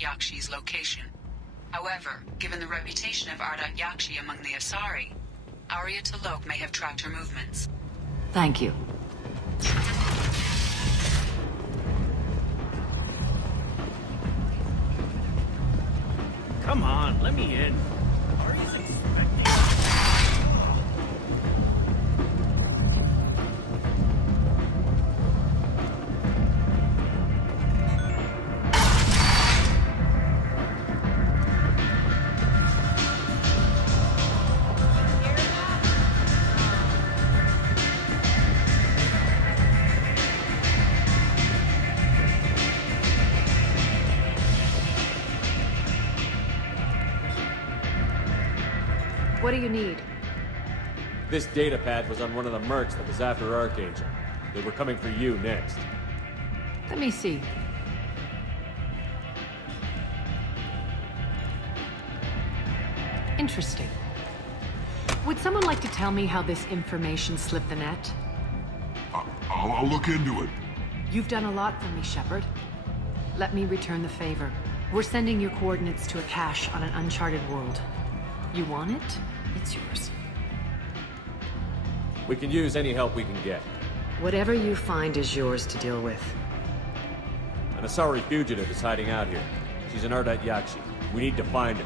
Ardat-Yakshi's location. However, given the reputation of Ardat-Yakshi among the Asari, Arya T'Loak may have tracked her movements. Thank you. Come on, let me in. Are you expecting? What do you need? This data pad was on one of the mercs that was after Archangel. They were coming for you next. Let me see. Interesting. Would someone like to tell me how this information slipped the net? I'll look into it. You've done a lot for me, Shepard. Let me return the favor. We're sending your coordinates to a cache on an uncharted world. You want it? It's yours. We can use any help we can get. Whatever you find is yours to deal with. An Asari fugitive is hiding out here. She's an Ardat-Yakshi. We need to find her.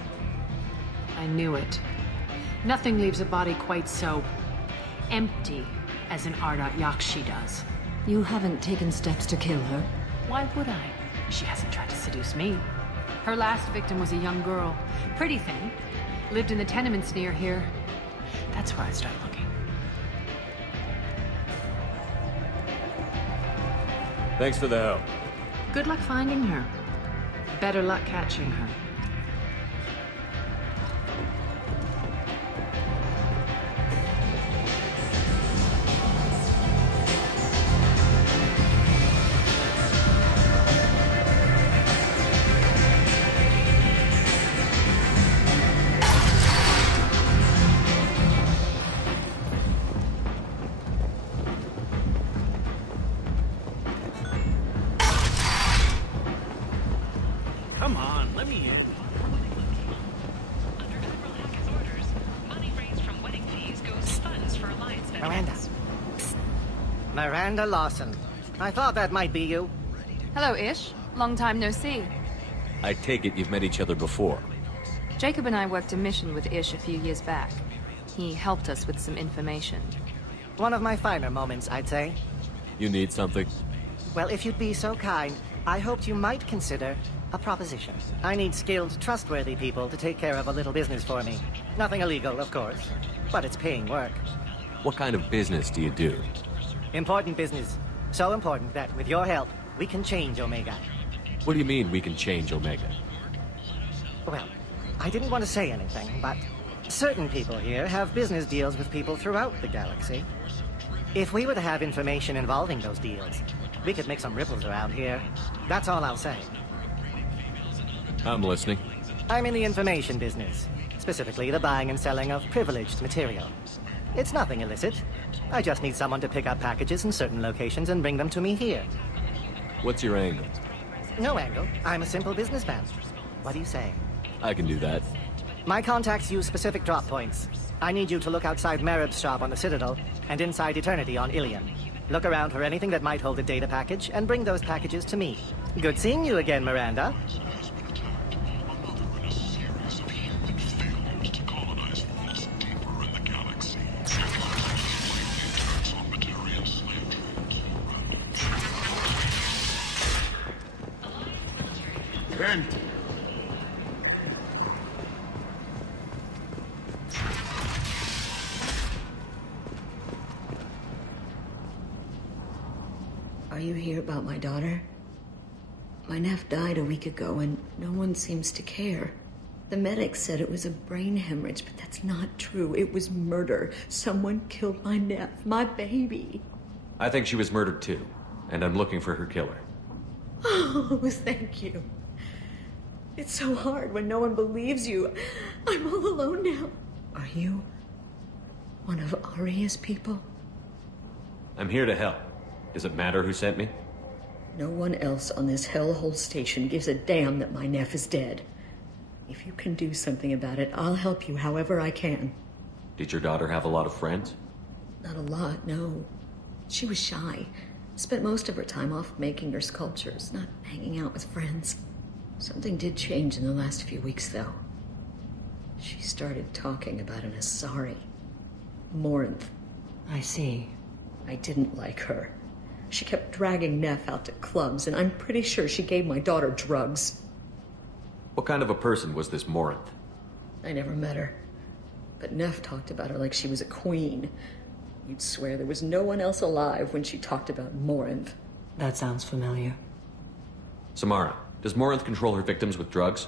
I knew it. Nothing leaves a body quite so empty as an Ardat-Yakshi does. You haven't taken steps to kill her? Why would I? She hasn't tried to seduce me. Her last victim was a young girl. Pretty thing. Lived in the tenements near here. That's where I started looking. Thanks for the help. Good luck finding her. Better luck catching her. Come on, let me in. Miranda. Psst. Miranda Lawson. I thought that might be you. Hello, Ish. Long time no see. I take it you've met each other before. Jacob and I worked a mission with Ish a few years back. He helped us with some information. One of my finer moments, I'd say. You need something? Well, if you'd be so kind, I hoped you might consider a proposition. I need skilled, trustworthy people to take care of a little business for me. Nothing illegal, of course, but it's paying work. What kind of business do you do? Important business. So important that, with your help, we can change Omega. What do you mean we can change Omega? Well, I didn't want to say anything, but certain people here have business deals with people throughout the galaxy. If we were to have information involving those deals, we could make some ripples around here. That's all I'll say. I'm listening. I'm in the information business, specifically the buying and selling of privileged material. It's nothing illicit. I just need someone to pick up packages in certain locations and bring them to me here. What's your angle? No angle. I'm a simple businessman. What do you say? I can do that. My contacts use specific drop points. I need you to look outside Merib's shop on the Citadel and inside Eternity on Ilion. Look around for anything that might hold a data package and bring those packages to me. Good seeing you again, Miranda. Kent! Are you here about my daughter? My nephew died a week ago and no one seems to care. The medics said it was a brain hemorrhage, but that's not true. It was murder. Someone killed my nephew, my baby. I think she was murdered too, and I'm looking for her killer. Oh, thank you. It's so hard when no one believes you. I'm all alone now. Are you one of Arya's people? I'm here to help. Does it matter who sent me? No one else on this hellhole station gives a damn that my nephew is dead. If you can do something about it, I'll help you however I can. Did your daughter have a lot of friends? Not a lot, no. She was shy. Spent most of her time off making her sculptures, not hanging out with friends. Something did change in the last few weeks, though. She started talking about an Asari. Morinth. I see. I didn't like her. She kept dragging Neff out to clubs, and I'm pretty sure she gave my daughter drugs. What kind of a person was this Morinth? I never met her. But Neff talked about her like she was a queen. You'd swear there was no one else alive when she talked about Morinth. That sounds familiar. Samara, does Morinth control her victims with drugs?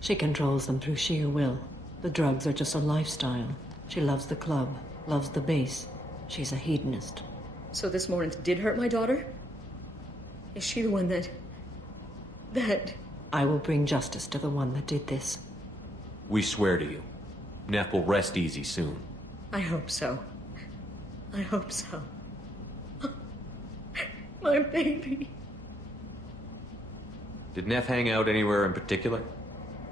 She controls them through sheer will. The drugs are just a lifestyle. She loves the club, loves the base. She's a hedonist. So this Morinth did hurt my daughter? Is she the one that... I will bring justice to the one that did this. We swear to you. Neff will rest easy soon. I hope so. I hope so. My baby. Did Neff hang out anywhere in particular?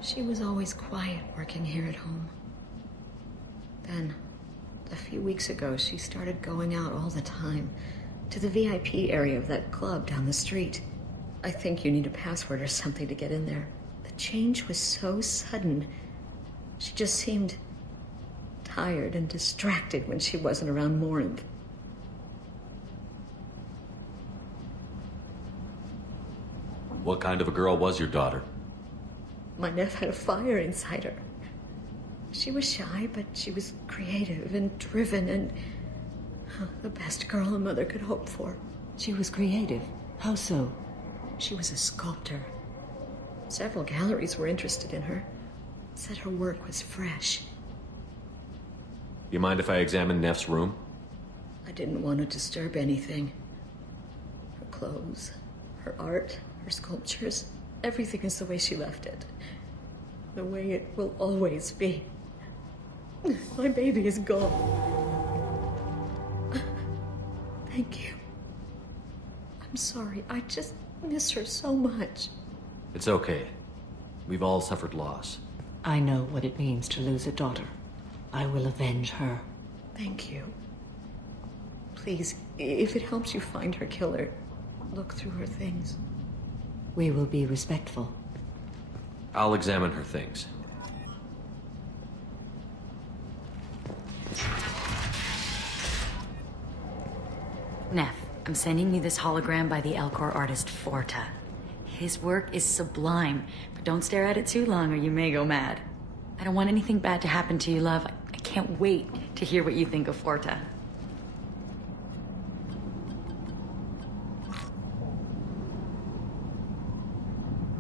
She was always quiet working here at home. Then, a few weeks ago, she started going out all the time to the VIP area of that club down the street. I think you need a password or something to get in there. The change was so sudden. She just seemed tired and distracted when she wasn't around Morinth. What kind of a girl was your daughter? My nephew had a fire inside her. She was shy, but she was creative and driven and the best girl a mother could hope for. She was creative. How so? She was a sculptor. Several galleries were interested in her. Said her work was fresh. You mind if I examine Neff's room? I didn't want to disturb anything. Her clothes, her art, her sculptures, everything is the way she left it. The way it will always be. My baby is gone. Thank you. I'm sorry, I just miss her so much. It's okay. We've all suffered loss. I know what it means to lose a daughter. I will avenge her. Thank you. Please, if it helps you find her killer, look through her things. We will be respectful. I'll examine her things. Neff, I'm sending you this hologram by the Elcor artist Forta. His work is sublime, but don't stare at it too long or you may go mad. I don't want anything bad to happen to you, love. I can't wait to hear what you think of Forta.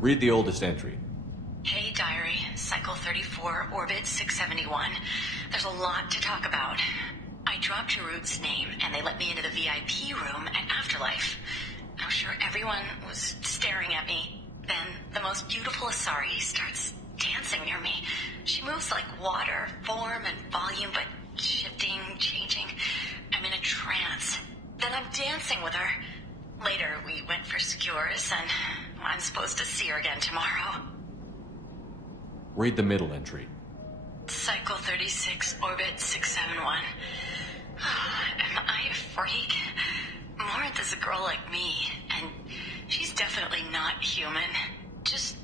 Read the oldest entry. Hey, Diary. Cycle 34, Orbit 671. There's a lot to talk about. I dropped Jarut's name, and they let me into the VIP room at Afterlife. I'm sure everyone was staring at me. Then the most beautiful Asari starts dancing near me. She moves like water, form and volume, but shifting, changing. I'm in a trance. Then I'm dancing with her. Later, we went for skewers, and I'm supposed to see her again tomorrow. Read the middle entry. Cycle 36, Orbit 671. Am I a freak? Morinth is a girl like me, and she's definitely not human. Just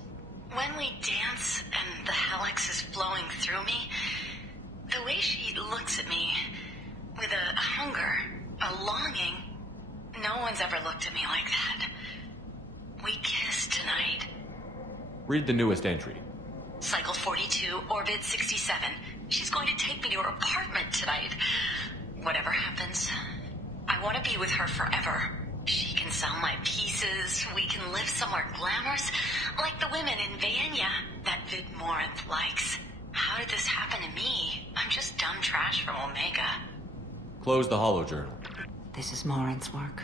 when we dance and the helix is flowing through me, the way she looks at me with a hunger, a longing, no one's ever looked at me like that. We kissed tonight. Read the newest entry. Cycle 42, Orbit 67. She's going to take me to her apartment tonight. Whatever happens, I want to be with her forever. She can sell my pieces, we can live somewhere glamorous, like the women in Vanya that Vid Morinth likes. How did this happen to me? I'm just dumb trash from Omega. Close the holojournal. This is Morinth's work.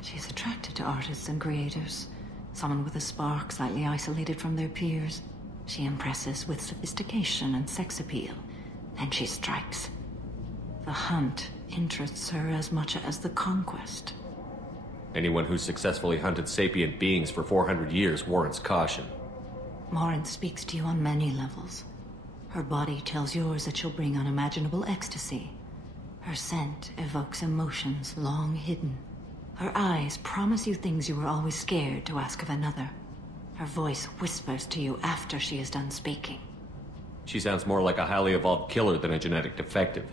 She's attracted to artists and creators. Someone with a spark, slightly isolated from their peers. She impresses with sophistication and sex appeal. Then she strikes. The hunt interests her as much as the conquest. Anyone who's successfully hunted sapient beings for 400 years warrants caution. Morinth speaks to you on many levels. Her body tells yours that she'll bring unimaginable ecstasy. Her scent evokes emotions long hidden. Her eyes promise you things you were always scared to ask of another. Her voice whispers to you after she is done speaking. She sounds more like a highly evolved killer than a genetic defective.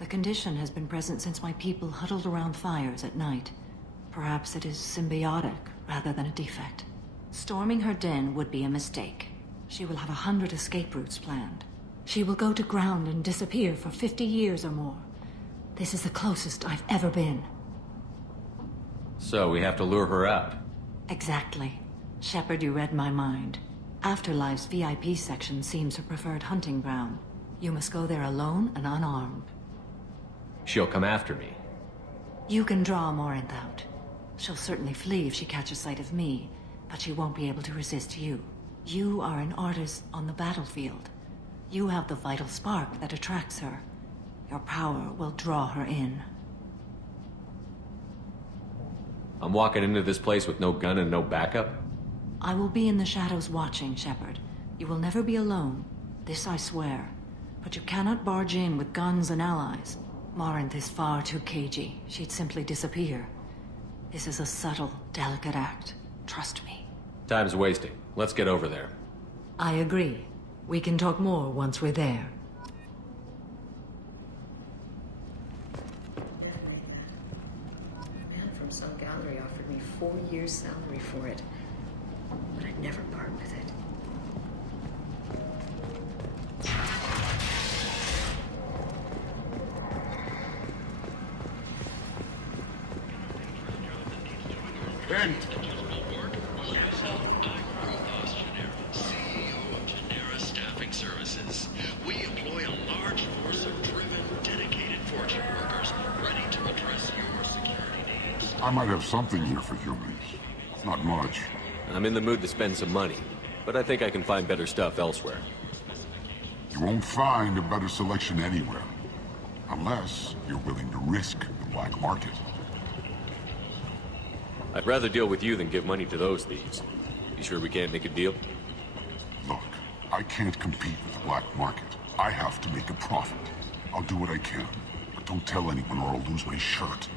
The condition has been present since my people huddled around fires at night. Perhaps it is symbiotic rather than a defect. Storming her den would be a mistake. She will have 100 escape routes planned. She will go to ground and disappear for 50 years or more. This is the closest I've ever been. So we have to lure her out. Exactly. Shepard, you read my mind. Afterlife's VIP section seems her preferred hunting ground. You must go there alone and unarmed. She'll come after me. You can draw Morinth out. She'll certainly flee if she catches sight of me, but she won't be able to resist you. You are an artist on the battlefield. You have the vital spark that attracts her. Your power will draw her in. I'm walking into this place with no gun and no backup? I will be in the shadows watching, Shepard. You will never be alone. This I swear. But you cannot barge in with guns and allies. Morinth is far too cagey. She'd simply disappear. This is a subtle, delicate act. Trust me. Time's wasting. Let's get over there. I agree. We can talk more once we're there. The man from Sun Gallery offered me 4 years' salary for it, but I'd never part with it. Kent! We employ a large force of driven, dedicated fortune workers ready to address your security needs. I might have something here for humans. Not much. I'm in the mood to spend some money, but I think I can find better stuff elsewhere. You won't find a better selection anywhere. Unless you're willing to risk the black market. I'd rather deal with you than give money to those thieves. You sure we can't make a deal? Look, I can't compete with the black market. I have to make a profit. I'll do what I can, but don't tell anyone or I'll lose my shirt.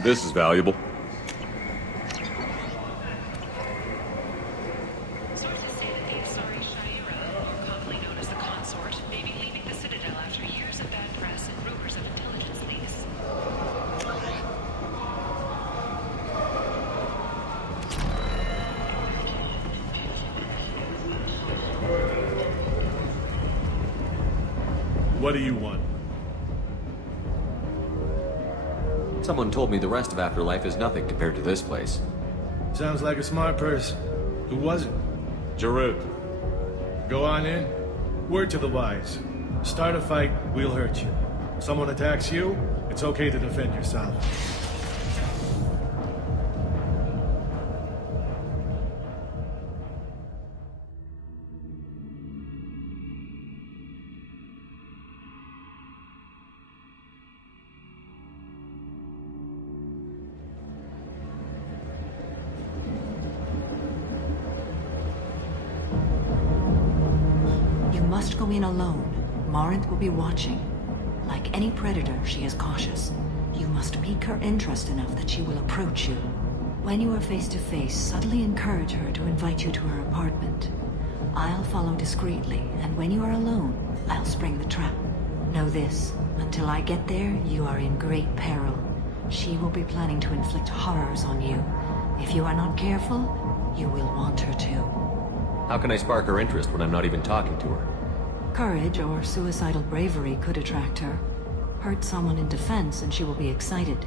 This is valuable. Sources say that the Asari Shaira, commonly known as the Consort, may be leaving the Citadel after years of bad press and rumors of intelligence leaks. What do you want? Someone told me the rest of Afterlife is nothing compared to this place. Sounds like a smart person. Who was it? Jarut. Go on in. Word to the wise. Start a fight, we'll hurt you. Someone attacks you, it's okay to defend yourself. Must go in alone. Morinth will be watching. Like any predator, she is cautious. You must pique her interest enough that she will approach you. When you are face to face, subtly encourage her to invite you to her apartment. I'll follow discreetly, and when you are alone, I'll spring the trap. Know this, until I get there, you are in great peril. She will be planning to inflict horrors on you. If you are not careful, you will want her to. How can I spark her interest when I'm not even talking to her? Courage or suicidal bravery could attract her. Hurt someone in defense and she will be excited.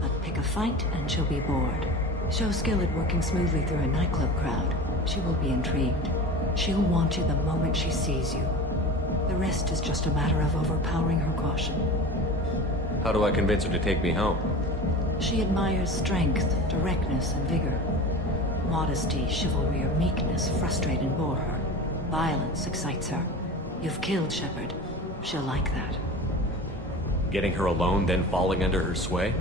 But pick a fight and she'll be bored. Show skill at working smoothly through a nightclub crowd. She will be intrigued. She'll want you the moment she sees you. The rest is just a matter of overpowering her caution. How do I convince her to take me home? She admires strength, directness, and vigor. Modesty, chivalry, or meekness frustrate and bore her. Violence excites her. You've killed Shepard. She'll like that. Getting her alone, then falling under her sway?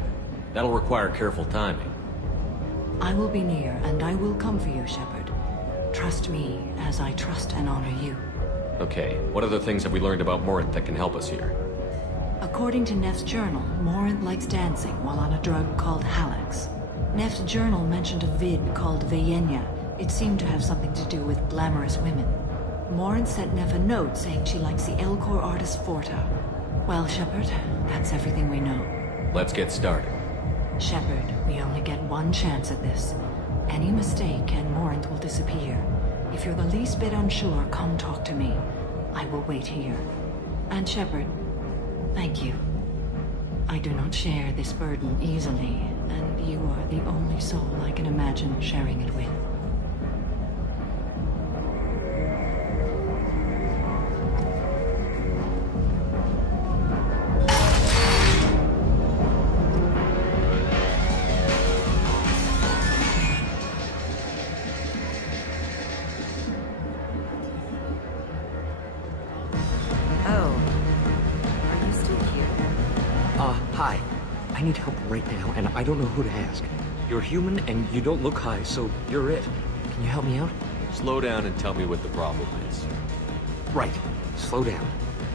That'll require careful timing. I will be near, and I will come for you, Shepard. Trust me, as I trust and honor you. Okay, what other things have we learned about Morinth that can help us here? According to Neff's journal, Morinth likes dancing while on a drug called Halax. Neff's journal mentioned a vid called Vayenya. It seemed to have something to do with glamorous women. Morinth sent Neff a note saying she likes the Elcor artist Forta. Well, Shepard, that's everything we know. Let's get started. Shepard, we only get one chance at this. Any mistake and Morinth will disappear. If you're the least bit unsure, come talk to me. I will wait here. And Shepard, thank you. I do not share this burden easily, and you are the only soul I can imagine sharing it with. Hi. I need help right now, and I don't know who to ask. You're human, and you don't look high, so you're it. Can you help me out? Slow down and tell me what the problem is. Right. Slow down.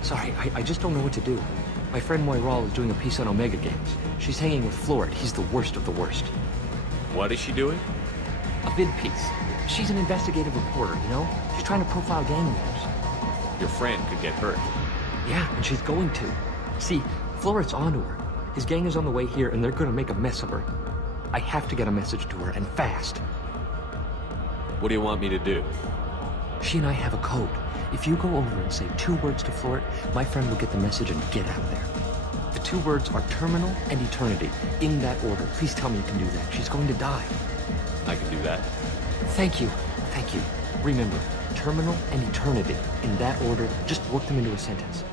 Sorry, I just don't know what to do. My friend Moiral is doing a piece on Omega Games. She's hanging with Florid. He's the worst of the worst. What is she doing? A vid piece. She's an investigative reporter, you know? She's trying to profile gang leaders. Your friend could get hurt. Yeah, and she's going to. See, Florid's onto her. His gang is on the way here, and they're gonna make a mess of her. I have to get a message to her, and fast. What do you want me to do? She and I have a code. If you go over and say 2 words to Florid, my friend will get the message and get out of there. The 2 words are terminal and eternity. In that order. Please tell me you can do that. She's going to die. I can do that. Thank you. Thank you. Remember, terminal and eternity. In that order, just work them into a sentence.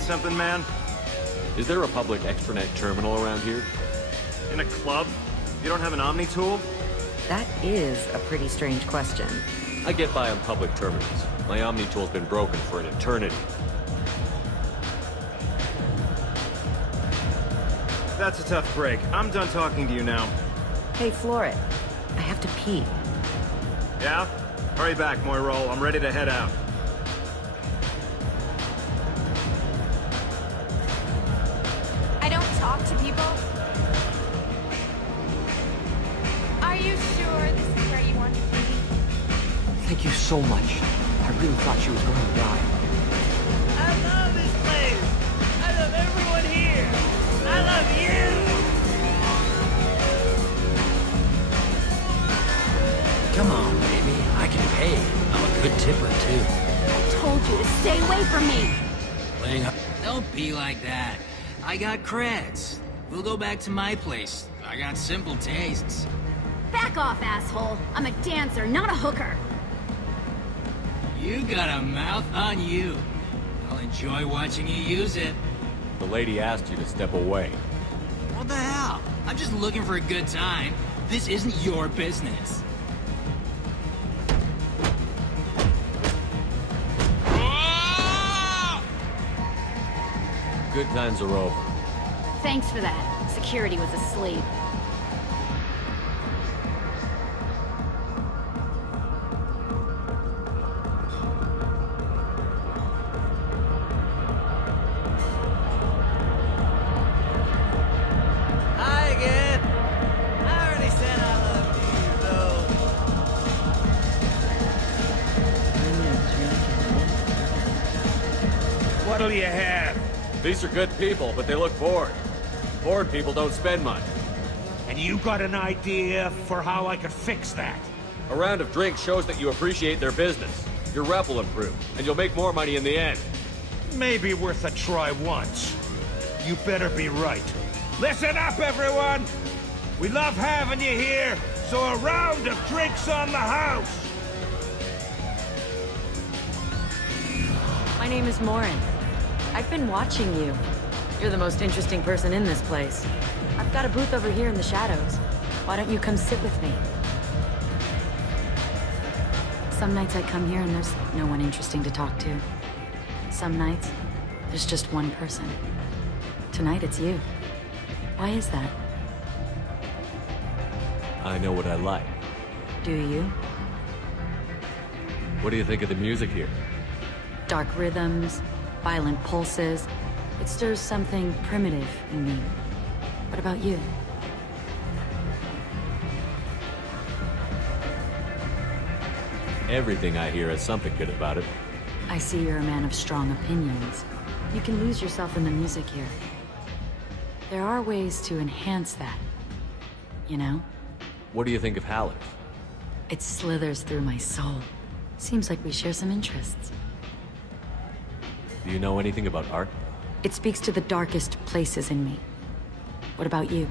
Something, man? Is there a public extranet terminal around here? In a club? You don't have an Omni tool? That is a pretty strange question. I get by on public terminals. My Omni tool's been broken for an eternity. That's a tough break. I'm done talking to you now. Hey, Florid. I have to pee. Yeah? Hurry back, Moiral. I'm ready to head out. Talk to people? Are you sure this is where you want to be? Thank you so much. I really thought she was going to die. I love this place. I love everyone here. I love you. Come on, baby. I can pay. I'm a good tipper, too. I told you to stay away from me. Playing up. Don't be like that. I got creds. We'll go back to my place. I got simple tastes. Back off, asshole. I'm a dancer, not a hooker. You got a mouth on you. I'll enjoy watching you use it. The lady asked you to step away. What the hell? I'm just looking for a good time. This isn't your business. Good times are over. Thanks for that. Security was asleep. Hi again. I already said I loved you, though. What'll you have? These are good people, but they look bored. Bored people don't spend money. And you got an idea for how I could fix that? A round of drinks shows that you appreciate their business. Your rep will improve, and you'll make more money in the end. Maybe worth a try once. You better be right. Listen up, everyone! We love having you here, So a round of drinks on the house! My name is Morinth. I've been watching you. You're the most interesting person in this place. I've got a booth over here in the shadows. Why don't you come sit with me? Some nights I come here and there's no one interesting to talk to. Some nights, there's just one person. Tonight it's you. Why is that? I know what I like. Do you? What do you think of the music here? Dark rhythms, violent pulses. It stirs something primitive in me. What about you? Everything I hear has something good about it. I see you're a man of strong opinions. You can lose yourself in the music here. There are ways to enhance that, you know? What do you think of Halleck? It slithers through my soul. Seems like we share some interests. Do you know anything about art? It speaks to the darkest places in me. What about you?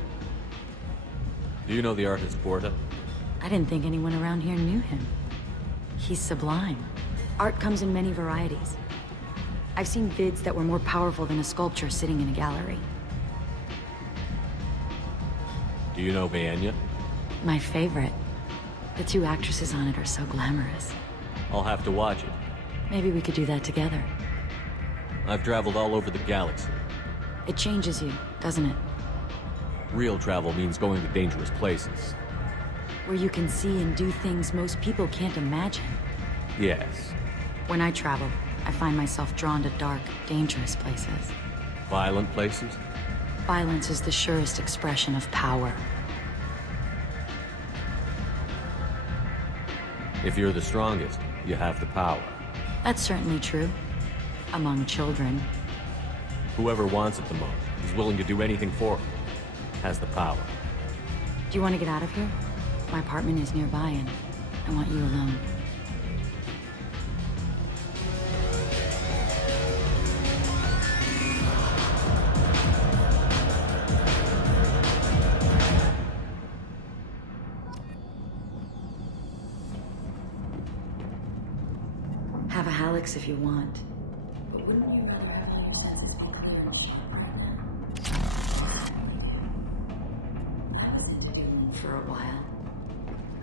Do you know the artist Porta? I didn't think anyone around here knew him. He's sublime. Art comes in many varieties. I've seen vids that were more powerful than a sculpture sitting in a gallery. Do you know Vaenya? My favorite. The two actresses on it are so glamorous. I'll have to watch it. Maybe we could do that together. I've traveled all over the galaxy. It changes you, doesn't it? Real travel means going to dangerous places. Where you can see and do things most people can't imagine. Yes. When I travel, I find myself drawn to dark, dangerous places. Violent places? Violence is the surest expression of power. If you're the strongest, you have the power. That's certainly true. Among children. Whoever wants it the most, is willing to do anything for it, has the power. Do you want to get out of here? My apartment is nearby and I want you alone. Have a Hallex if you want. But wouldn't you rather have all your senses be clear and sharp right now? I looked into doing for a while.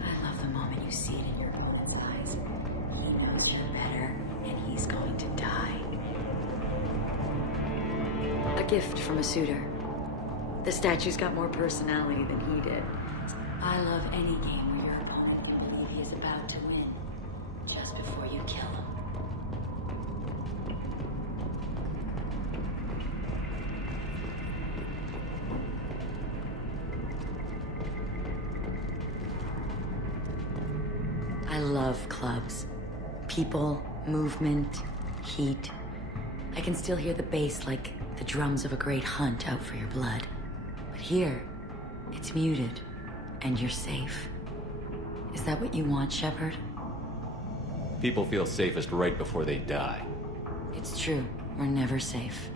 I love the moment you see it in your opponent's eyes. He knows you're better, and he's going to die. A gift from a suitor. The statue's got more personality than he did. I love any game where your opponent you believe he is about to win, just before you kill him. I love clubs. People, movement, heat. I can still hear the bass like the drums of a great hunt out for your blood. But here, it's muted, and you're safe. Is that what you want, Shepard? People feel safest right before they die. It's true. We're never safe.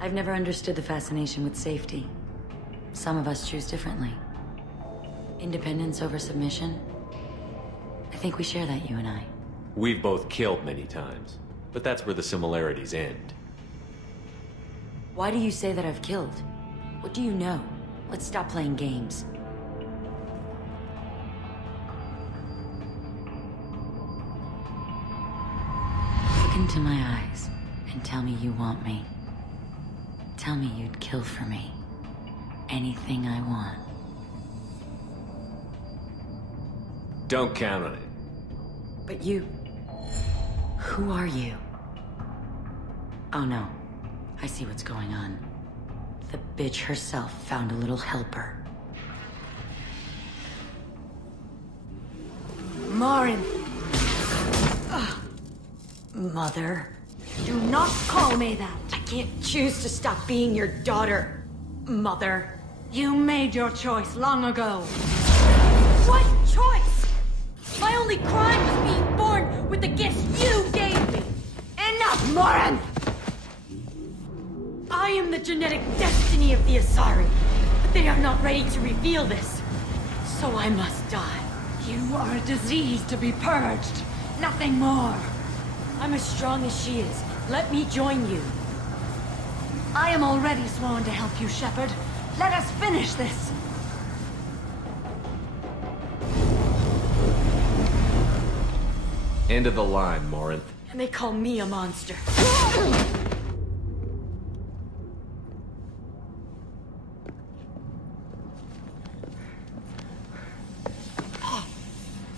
I've never understood the fascination with safety. Some of us choose differently. Independence over submission? I think we share that, you and I. We've both killed many times, but that's where the similarities end. Why do you say that I've killed? What do you know? Let's stop playing games. Look into my eyes and tell me you want me. Tell me you'd kill for me. Anything I want. Don't count on it. But you... Who are you? Oh no. I see what's going on. The bitch herself found a little helper. Morinth! Mother. Do not call me that! I can't choose to stop being your daughter, Mother. You made your choice long ago. What choice? My only crime was being born with the gifts you gave me. Enough, Morinth! I am the genetic destiny of the Asari, but they are not ready to reveal this. So I must die. You are a disease to be purged. Nothing more. I'm as strong as she is. Let me join you. I am already sworn to help you, Shepard. Let us finish this. End of the line, Morinth. And they call me a monster.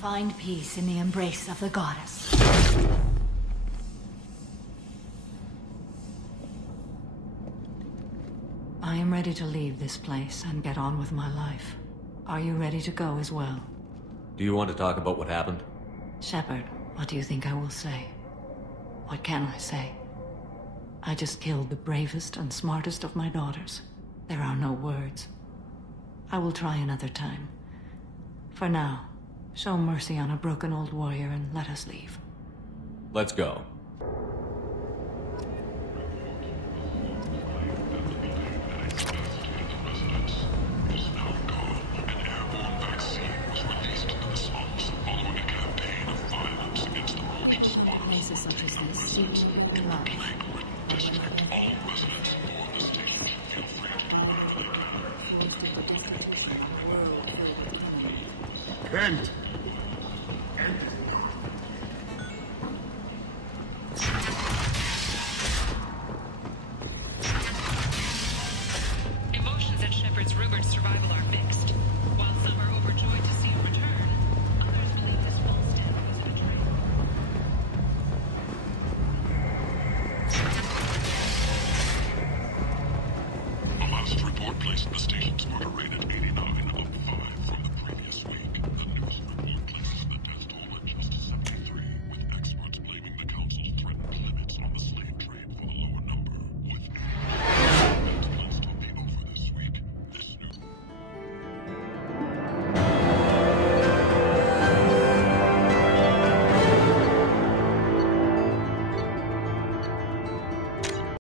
Find peace in the embrace of the goddess. I am ready to leave this place and get on with my life. Are you ready to go as well? Do you want to talk about what happened? Shepard, what do you think I will say? What can I say? I just killed the bravest and smartest of my daughters. There are no words. I will try another time. For now, show mercy on a broken old warrior and let us leave. Let's go. Places such as this. Kent! Emotions at Shepard's rumored survival are mixed. While some are overjoyed to see him return, others believe this false stand was a betrayal. The last report placed the station's murder rate at